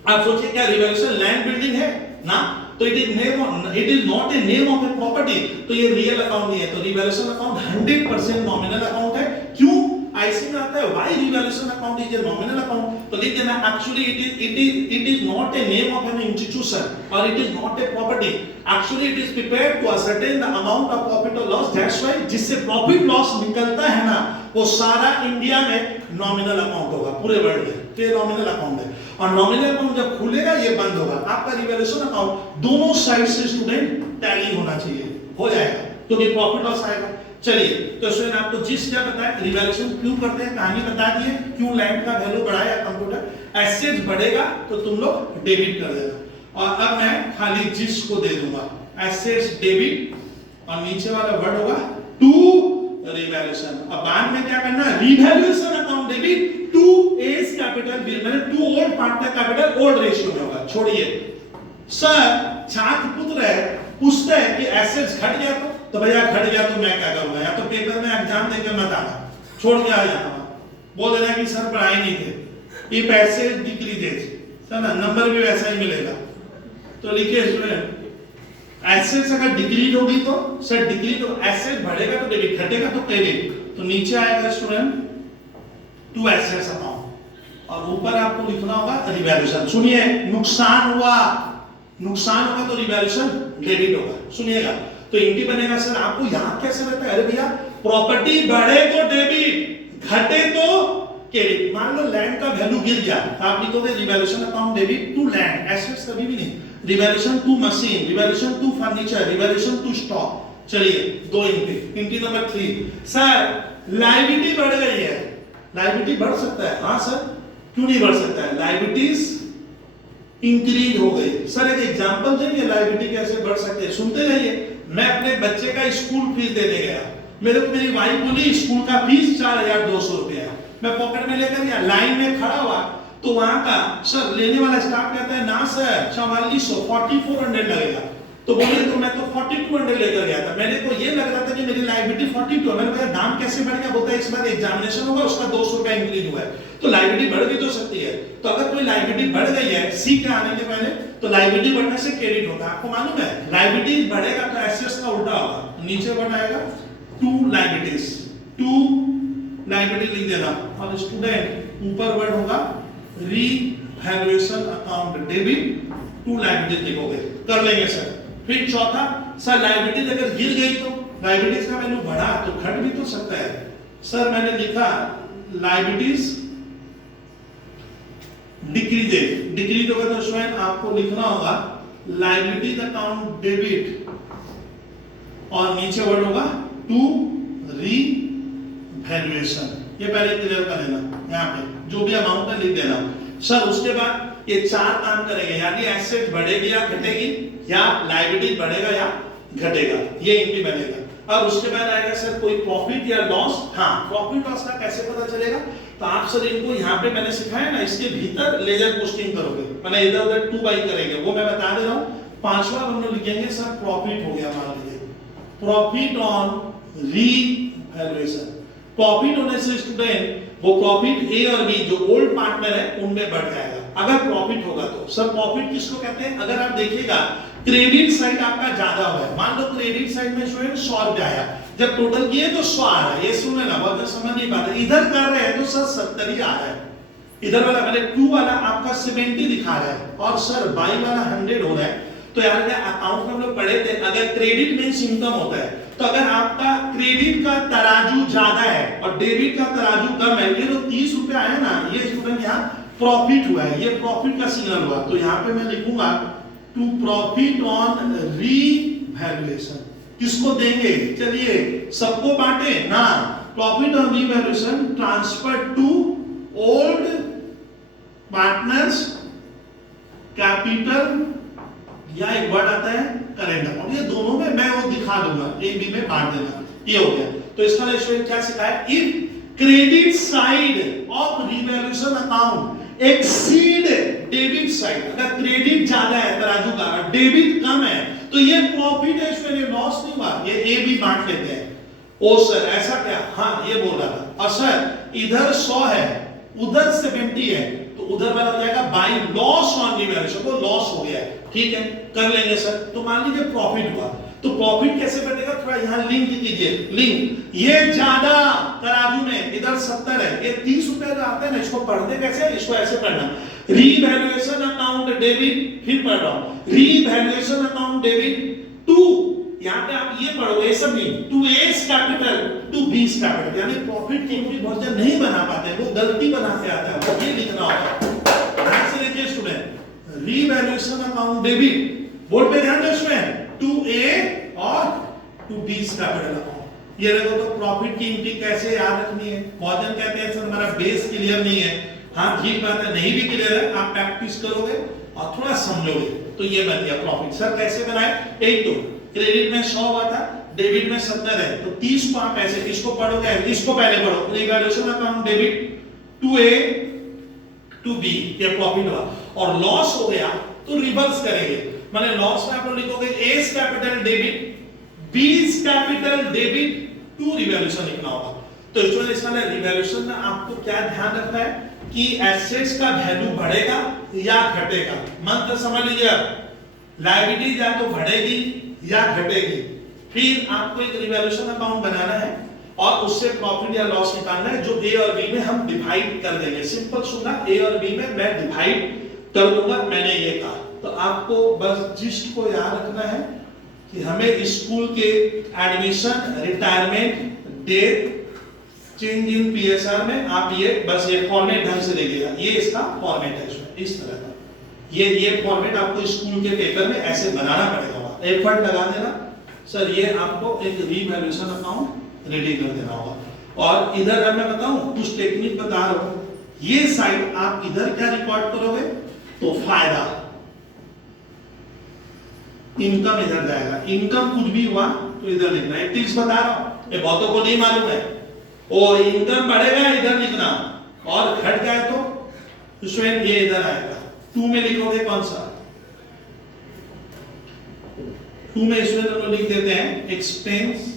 आप सोचिए क्या रिवैल्यूएशन लैंड बिल्डिंग है ना? तो it is not a name of a property, तो ये रियल अकाउंट नहीं है। तो रिवैल्यूएशन अकाउंट 100% नॉमिनल अकाउंट है। क्यों? आईसी में आता है why revaluation account is a nominal account, तो लिख देना actually it is not a name of an institution और it is not a property. Actually it is prepared to ascertain the amount of profit और loss, that's why जिससे profit loss निकलता है ना वो सारा इंडिया में नॉमिनल अकाउंट होगा, पूरे वर्ल्ड में। तो ये नॉमिनल अकाउंट है और नॉमिनल अकाउंट जब खुलेगा ये बंद होगा। आपका रिवैल्यूएशन अकाउंट दोनों साइड से स्टूडेंट टैली होना चाहिए, हो जाएगा क्योंकि प्रॉफिट लॉस आएगा। चलिए तो स्टूडेंट आपको जिस क्या बताया रिवैल्यूएशन क्यों करते हैं, कहानी बता दी है, क्यों लैंड का वैल्यू बढ़ाया कंप्यूटर, एसेट बढ़ेगा तो तुम लोग डेबिट कर देना। और अब मैं खाली जिस को दे दूंगा, एसेट्स डेबिट और नीचे वाला वर्ड होगा टू रिवैल्यूएशन। अब बाद में क्या करना, revaluation account debit to as capital B, मैंने to old partner capital old ratio में होगा। छोड़िए सर छात्र पुत्र है, पूछता है कि एसेट्स घट गया तो भैया घट गया तो मैं क्या करूंगा, या तो पेपर में एग्जाम देके मत आना, छोड़ के आ जाना, बोल देना कि सर पढ़ाई नहीं थे, ये पैसे डिक्रीज है ना, नंबर भी वैसा ही मिलेगा। तो लिखिए स्टूडेंट एसेट्स अगर डिक्रीज होगी तो सर डिक्रीज हो, एसेट बढ़ेगा तो डेबिट, घटेगा तो क्रेडिट, तो नीचे आएगा स्टूडेंट टू एसेट्स अकाउंट और ऊपर आपको लिखना होगा रिवैल्यूएशन। सुनिए नुकसान हुआ तो रिवैल्यूएशन डेबिट होगा, सुनिएगा। तो इंटी बनेगा सर आपको याद कैसे रहता है, अरे भैया प्रॉपर्टी बढ़े तो डेबिट, घटे तो क्रेडिट। मान लो लैंड का वैल्यू गिर गया, आप लिखोगे revaluation account debit to land, assets कभी भी नहीं, revaluation to machine, revaluation to furniture, revaluation to stock. चलिए दो इंटी नंबर 3, सर लायबिलिटी बढ़ गई है, लायबिलिटी बढ़ सकता है, हाँ सर क्यों नहीं बढ़ सकता है, लायबिलिटीज इंक्रीज हो गई। सर एक एग्जांपल देंगे लायबिलिटी कैसे बढ़ सकते हैं, सुनते रहिए। मैं अपने बच्चे का स्कूल फीस देने गया, मेरे को मेरी वाइफ बोली स्कूल का फीस 4200 रुपया। मैं पॉकेट में लेकर गया, लाइन में खड़ा हुआ तो वहां का सर लेने वाला स्टाफ कहता है ना सर 4400 4400 लगेगा। तो बोले तो मैं तो 4200 लेकर गया था, मेरे को ये लग रहा था कि मेरी लायबिलिटी 42 है। मैंने कहा दाम कैसे बढ़ गया, बोलता है इस बार एग्जामिनेशन होगा उसका 200 रुपया इंक्रीज हुआ है। तो लायबिलिटी बढ़ भी तो सकती है। तो अगर कोई लायबिलिटी बढ़ गई है सी के आने के पहले, तो लायबिलिटी बढ़ने से क्रेडिट होता है। आपको मालूम है लायबिलिटी बढ़ेगा तो एसेट्स का उल्टा होगा, नीचे बनाएगा टू लायबिलिटीज, टू लायबिलिटी लिख देना। और स्टूडेंट ऊपर वर्ड होगा revaluation account debit, to liabilities लिखोगे, कर लेंगे सर। फिर चौथा सर लायबिलिटीज अगर गिर गई तो लायबिलिटीज का वैल्यू बढ़ा तो घट भी तो सकता है। सर मैंने लिखा लायबिलिटीज डिक्रीज होगा तो स्वयं आपको लिखना होगा लायबिलिटीज अकाउंट डेबिट और नीचे वर्ड होगा टू रीवैल्यूएशन। ये पहले क्लियर कर लेना, यहाँ पे जो भी अमाउंट है लिख देना। सर उसके बाद ये चार काम करेंगे, यानी एसेट बढ़ेगी या घटेगी, या लायबिलिटी बढ़ेगा या घटेगा, ये इनकी बनेगा। अब उसके बाद आएगा सर कोई प्रॉफिट या लॉस। हाँ प्रॉफिट लॉस का कैसे पता चलेगा, तो आप सर इनको यहाँ पे मैंने सिखाया ना, इसके भीतर लेजर पोस्टिंग करोगे, मैंने इधर उधर 2 बाई करेंगे, वो मैं बता दे रहा हूँ। पांचवा हम लोग लिखेंगे सर प्रॉफिट हो गया, मान लीजिए प्रॉफिट ऑन रीवैल्यूएशन। प्रॉफिट होने से स्टूडेंट वो प्रॉफिट ए और बी जो ओल्ड पार्टनर है उनमें बढ़ जाएगा अगर प्रॉफिट होगा तो। सर प्रॉफिट किसको कहते हैं, अगर आप देखिएगा क्रेडिट साइड आपका ज्यादा हुआ है, मान लो क्रेडिट साइड में स्टूडेंट 100 रुपया आया, जब टोटल किए तो 100 आ रहा है। ये सुने ना, बहुत समझ नहीं पाते, इधर कर रहे हैं तो सर 70 ही आ रहा है। इधर वाला मैंने 2 वाला आपका 70 दिखा रहा है और सर बाई वाला 100 हो रहा है। तो यार क्या अकाउंट में हम लोग पढ़े थे, अगर क्रेडिट मींस इनकम होता है, तो अगर आपका क्रेडिट का तराजू ज्यादा है और डेबिट का तराजू कम है, ये जो 30 रुपया आया ना, ये स्टूडेंट यहाँ प्रॉफिट हुआ है, ये प्रॉफिट का सिग्नल हुआ। तो यहाँ पे मैं लिखूंगा टू प्रॉफिट ऑन रीवैल्यूएशन। किसको देंगे, चलिए सबको बांटे ना। Profit on revaluation transfer to old partners capital, या एक वर्ड आता है करेंट अकाउंट, ये दोनों में मैं वो दिखा दूंगा, ए बी में बांट देना। ये हो गया। तो इसका स्टूडेंट क्या सिखाया, if credit side of revaluation account exceed debit side, अगर क्रेडिट ज्यादा है तराजू का, डेबिट कम है, तो ये प्रॉफिट है, इसमें ये लॉस नहीं हुआ, ये ए बी बांट लेते हैं। ओ सर ऐसा क्या, हाँ ये बोल रहा था। और सर इधर 100 है उधर 70 है, तो उधर वाला हो जाएगा बाय लॉस ऑन रीवैल्यूएशन, वो लॉस हो गया है, ठीक है कर लेंगे सर। तो मान लीजिए प्रॉफिट हुआ, तो प्रॉफिट कैसे बनेगा, थोड़ा यहाँ लिंक कीजिए, लिंक। ये ज्यादा तराजू में इधर 70 है, ये 30 रुपए जो आते हैं ना, इसको पढ़ते कैसे, इसको ऐसे पढ़ना, रीवैल्यूएशन अकाउंट डेबिट, फिर पढ़ रहा हूं रीवैल्यूएशन अकाउंट डेबिट टू, यहाँ पे आप ये पढ़ोगे, ये सब नहीं, to A's capital to B's capital, यानी प्रॉफिट की पूरी बहुत जन नहीं बना पाते, वो गलती बनाते आता है, वो ये लिखना होगा। ध्यान से देखिए student, revaluation account debit, board पे ध्यान दो स्टूडेंट, टू ए और टू बीस कैपिटल अकाउंट। ये देखो तो प्रॉफिट की एंट्री कैसे याद रखनी है। बहुत जन कहते हैं सर हमारा बेस क्लियर नहीं है, हाँ ठीक बात है, नहीं भी क्लियर है, आप प्रैक्टिस करोगे और थोड़ा समझोगे तो ये बन गया प्रॉफिट। सर कैसे बनाए, एक तो क्रेडिट में 100 हुआ था, डेबिट में 70 है, तो 30 को आप ऐसे, इसको पढ़ोगे, इसको पहले पढ़ो, revaluation account debit to A to B, ये प्रॉफिट हुआ। और लॉस हो गया तो रिवर्स करेंगे, माने लॉस में आप लोग लिखोगे A's capital debit B's capital debit to revaluation लिखना होगा। तो इसमें रिवैल्यूएशन में आपको क्या ध्यान रखना है कि एसेट्स का वैल्यू बढ़ेगा या घटेगा। मंत्र समझ लीजिए, लायबिलिटी या तो बढ़ेगी या घटेगी। फिर आपको एक रिवैल्यूएशन अकाउंट बनाना है और उससे प्रॉफिट या लॉस निकालना है, जो ए और बी में हम डिवाइड कर देंगे। सिंपल सुनना, ए और बी में मैं डिवाइड कर दूंगा, मैंने ये कहा। तो आपको बस जिस्ट को याद रखना है कि हमें स्कूल के admission, retirement, death, change in PSR में आप ये बस ये फॉर्मेट ढंग से देखिएगा, ये इसका फॉर्मेट है इस तरह का। ये फॉर्मेट आपको स्कूल के पेपर में ऐसे बनाना पड़ेगा, एफर्ट लगा देना। सर ये आपको एक रीवैल्यूएशन अकाउंट रेडी कर देना होगा। और इधर मैं बताऊं कुछ टेक्निक बता रहा हूं, ये साइड आप इधर क्या रिकॉर्ड करोगे, तो फायदा इनकम इधर जाएगा, इनकम कुछ भी हुआ तो इधर लिखना है। 30 बता रहा हूं, ये बहुतों को नहीं मालूम है। ओ इनकम बढ़ेगा इधर लिखना, और घट जाए तो स्टूडेंट ये इधर आएगा। 2 में लिखोगे कौन सा? 2 में स्टूडेंट हम लोग लिख देते हैं एक्सपेंस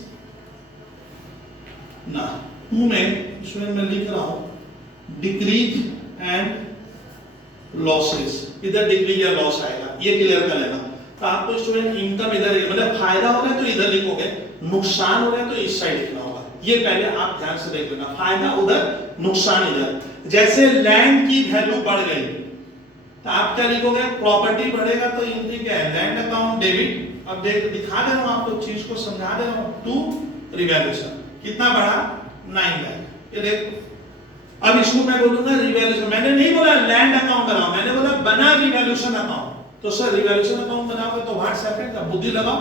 ना। 2 में स्टूडेंट मैं लिख रहा हूं डिक्रीज एंड लॉसेस, इधर डिक्रीज या लॉस आएगा, ये क्लियर कर लेना। तो आपको स्टूडेंट इनकम इधर, मतलब फायदा हो रहा है तो इधर लिखोगे, नुकसान हो रहा है तो इस साइड लिखना होगा। ये पहले आप ध्यान से देख लेना, फायदा उधर, नुकसान इधर। जैसे लैंड की वैल्यू बढ़ गई तो आप क्या लिखोगे? प्रॉपर्टी बढ़ेगा तो इनकी क्या है? Land account debit. अब देख दिखा दे रहा हूं आपको, चीज को समझा दे रहा हूं। टू रिवैल्यूएशन कितना बढ़ा? 9 लाख। ये देखो, अब इसको मैं बोलूंगा रिवैल्यूएशन, मैंने नहीं बोला लैंड अकाउंट बनाओ, मैंने बोला बना रिवैल्यूएशन अकाउंट। तो सर रिवैल्यूएशन अकाउंट बनाओगे तो व्हाट हैपेंस का बुद्धि लगाओ।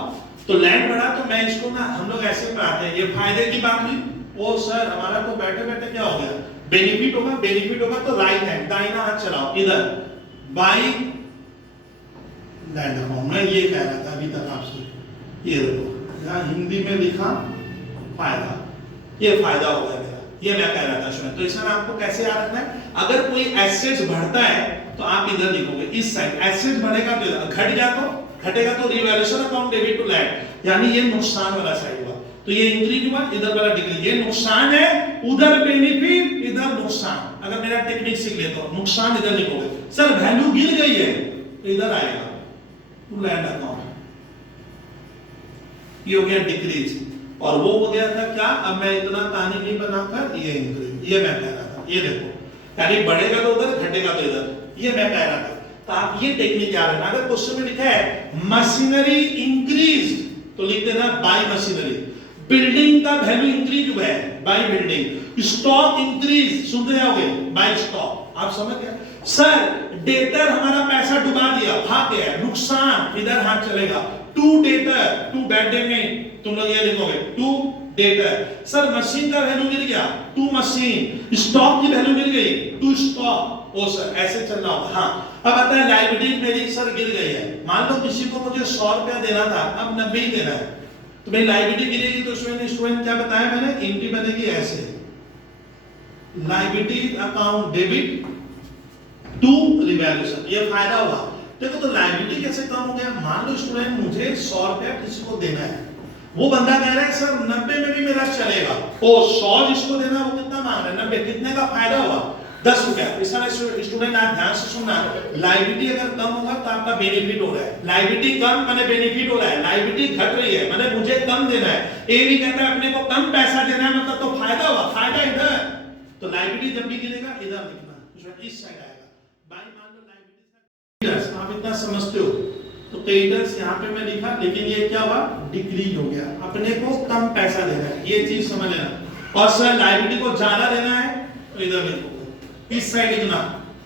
तो लैंड बढ़ा तो मैं इसको ना, हम लोग ऐसे पढ़ाते हैं, ये फायदे की बात हुई। ओ सर हमारा तो बैठे बैठे क्या हो गया? बेनिफिट होगा, बेनिफिट होगा तो राइट हैंड दाहिना हाथ चलाओ इधर, बाई लैंड अकाउंट। मैं ये कह रहा था अभी तक आपसे, ये देखो यहाँ हिंदी में लिखा फायदा, ये फायदा हो गया मेरा, ये मैं कह रहा था सुन। तो इसमें आपको कैसे याद रखना है? अगर कोई एसेट्स बढ़ता है तो आप इधर लिखोगे इस साइड, एसेट्स बढ़ेगा तो इधर, घट जा तो घटेगा तो revaluation account debit to land, यानी ये नुकसान वाला साइड हुआ। तो ये इंक्रीज हुआ, इधर वाला डिक्रीज, ये नुकसान है, उधर बेनिफिट, इधर नुकसान। अगर मेरा टेक्निक सीख ले तो नुकसान इधर लिखोगे। सर वैल्यू गिर गई है तो इधर आएगा टू लैंड अकाउंट, ये हो गया डिक्रीज। और वो हो गया था क्या? अब मैं इतना कहानी नहीं बनाकर ये इंक्रीज, ये मैं कह रहा था। ये देखो, यानी बढ़ेगा तो उधर, घटेगा तो इधर, ये मैं कह रहा था। तो आप ये टेक्निक याद रखना। अगर क्वेश्चन में लिखा है मशीनरी इंक्रीज तो लिख देना बाय मशीनरी। बिल्डिंग का वैल्यू इंक्रीज हुआ है, बाय बिल्डिंग। स्टॉक इंक्रीज सुनते जाओगे, बाय स्टॉक। आप समझ गए? सर डेटर हमारा पैसा डुबा दिया, भाग गया, नुकसान, इधर हाथ चलेगा। To debtor, to bad debt नहीं, तुम लोग ये लिखोगे टू डेटर। सर मशीन का वैल्यू गिर गया, टू मशीन। स्टॉक की वैल्यू गिर गई, टू स्टॉक। ओ सर ऐसे चल रहा होगा। हाँ, अब आता है लायबिलिटी मेरी सर गिर गई है। मान लो किसी को मुझे 100 रुपया देना था, अब 90 ही देना है, तो मेरी लायबिलिटी गिरेगी। तो स्टूडेंट क्या बताया मैंने? एंट्री बनेगी ऐसे, liability account debit to revaluation, ये फायदा हुआ। देखो तो लायबिलिटी कैसे कम हो गया? मान लो स्टूडेंट मुझे 100 रुपया किसी को देना है, वो बंदा कह रहा है सर 90 में भी मेरा चलेगा। ओ 100 जिसको देना वो कितना मांग रहा है? 90। कितने का फायदा हुआ? 10 रुपया। इस तरह स्टूडेंट आप ध्यान से सुनना, लायबिलिटी अगर कम होगा तो आपका बेनिफिट हो रहा है। लायबिलिटी कम माने बेनिफिट हो रहा है, लायबिलिटी घट रही है माने मुझे कम देना है। ए भी कहता है अपने को कम पैसा देना है, मतलब तो फायदा हुआ, फायदा इधर। तो लायबिलिटी जब भी गिरेगा इधर लिखना, इस साइड आएगा। बाय मान लो लायबिलिटी, आप इतना समझते हो तो क्रेडिटर्स यहाँ पे मैं लिखा, लेकिन ये क्या हुआ? डिक्रीज हो गया, अपने को कम पैसा देना है, ये चीज समझ लेना। और सर लायबिलिटी को ज्यादा देना है तो इधर लिखोगे, इस साइड लिखना।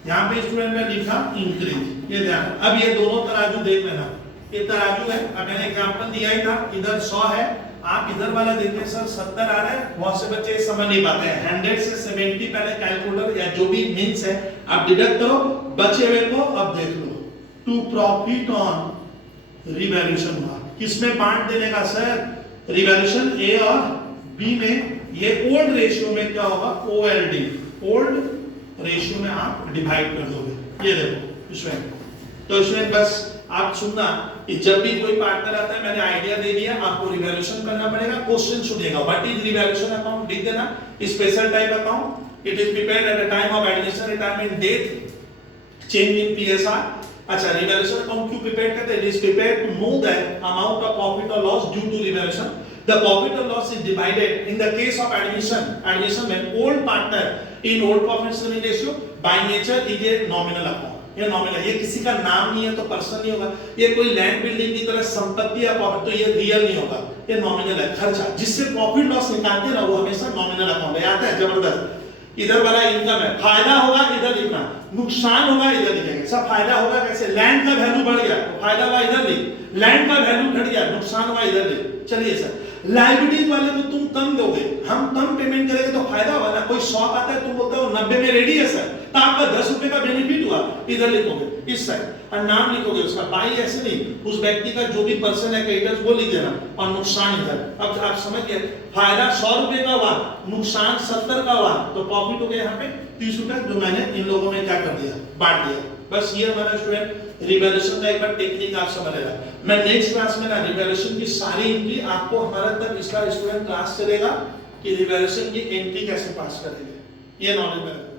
यहाँ पे स्टूडेंट में लिखा इंक्रीज, ये ध्यान। अब ये दोनों तराजू देख लेना, ये तराजू है, अब मैंने एग्जांपल दिया ही था, इधर 100 है, आप इधर वाला देखते सर 70 आ रहा है। बहुत से बच्चे समझ नहीं पाते हैं, 100 से 70 पहले कैलकुलेटर या जो भी मींस है आप डिडक्ट करो, बचे हुए को अब देख लो। टू प्रॉफिट ऑन रिवैल्यूएशन हुआ, किसमें बांट देने का सर? रिवैल्यूएशन ए और बी में। ये ओल्ड रेशियो में क्या होगा? ओएलडी, ओल्ड रेशियो में आप डिवाइड कर दोगे। ये देखो इसमें, तो इसमें बस आप सुनना कि जब भी कोई पार्टनर आता है, मैंने आइडिया दे दिया, आपको रिवैल्यूएशन करना पड़ेगा। क्वेश्चन सुनेगा, व्हाट इज रिवैल्यूएशन अकाउंट लिख देना। Special type account, it is prepared at the time of admission, retirement, death, change in PSR. अच्छा, रिवैल्यूएशन अकाउंट क्यों प्रिपेयर करते हैं? It is prepared to know that amount of profit और loss due to revaluation. The profit or loss is divided in the case of admission when old partner in old profit sharing ratio by nature is a nominal account। ये nominal, ये किसी का नाम नहीं है तो person नहीं होगा। ये कोई लैंड बिल्डिंग की तरह संपत्ति या प्रॉपर्टी, तो ये रियल नहीं होगा, ये नॉमिनल है, खर्चा। जिससे प्रॉफिट लॉस निकालते हैं ना, वो हमेशा नॉमिनल अकाउंट है। आता है जबरदस्त। इधर वाला इनकम है, फायदा होगा इधर लिखना, नुकसान होगा इधर लिखेंगे। सब फायदा होगा कैसे? लैंड का वैल्यू बढ़ गया तो फायदा हुआ इधर लिख, लैंड का वैल्यू घट गया, नुकसान हुआ इधर ले। चलिए सर, लाइबिलिटीज वाले में तुम कम दोगे, हम कम पेमेंट करेंगे तो फायदा होगा ना। कोई 100 आता है, तुम बोलते हो 90 में रेडी है सर, तो आपका 10 रुपए का बेनिफिट हुआ। इधर लिखोगे इस साइड और नाम लिखोगे उसका, बाई ऐसे नहीं, उस व्यक्ति का जो भी पर्सन है क्रेडिटर्स वो लिख देना और नुकसान इधर। अब आप समझ गए, फायदा 100 रुपए का हुआ, नुकसान 70 का हुआ, तो प्रॉफिट हो गया यहाँ पे 30 रुपए, जो मैंने इन लोगों में क्या कर दिया, बांट दिया। बस ये हमारा स्टूडेंट रिवैल्यूएशन का एक बार टेक्निक आप समझ लेगा। मैं नेक्स्ट क्लास में ना रिवैल्यूएशन की सारी एंट्री आपको हमारा तक इसका स्टूडेंट क्लास चलेगा कि रिवैल्यूएशन की एंट्री कैसे पास करेंगे, ये नॉलेज में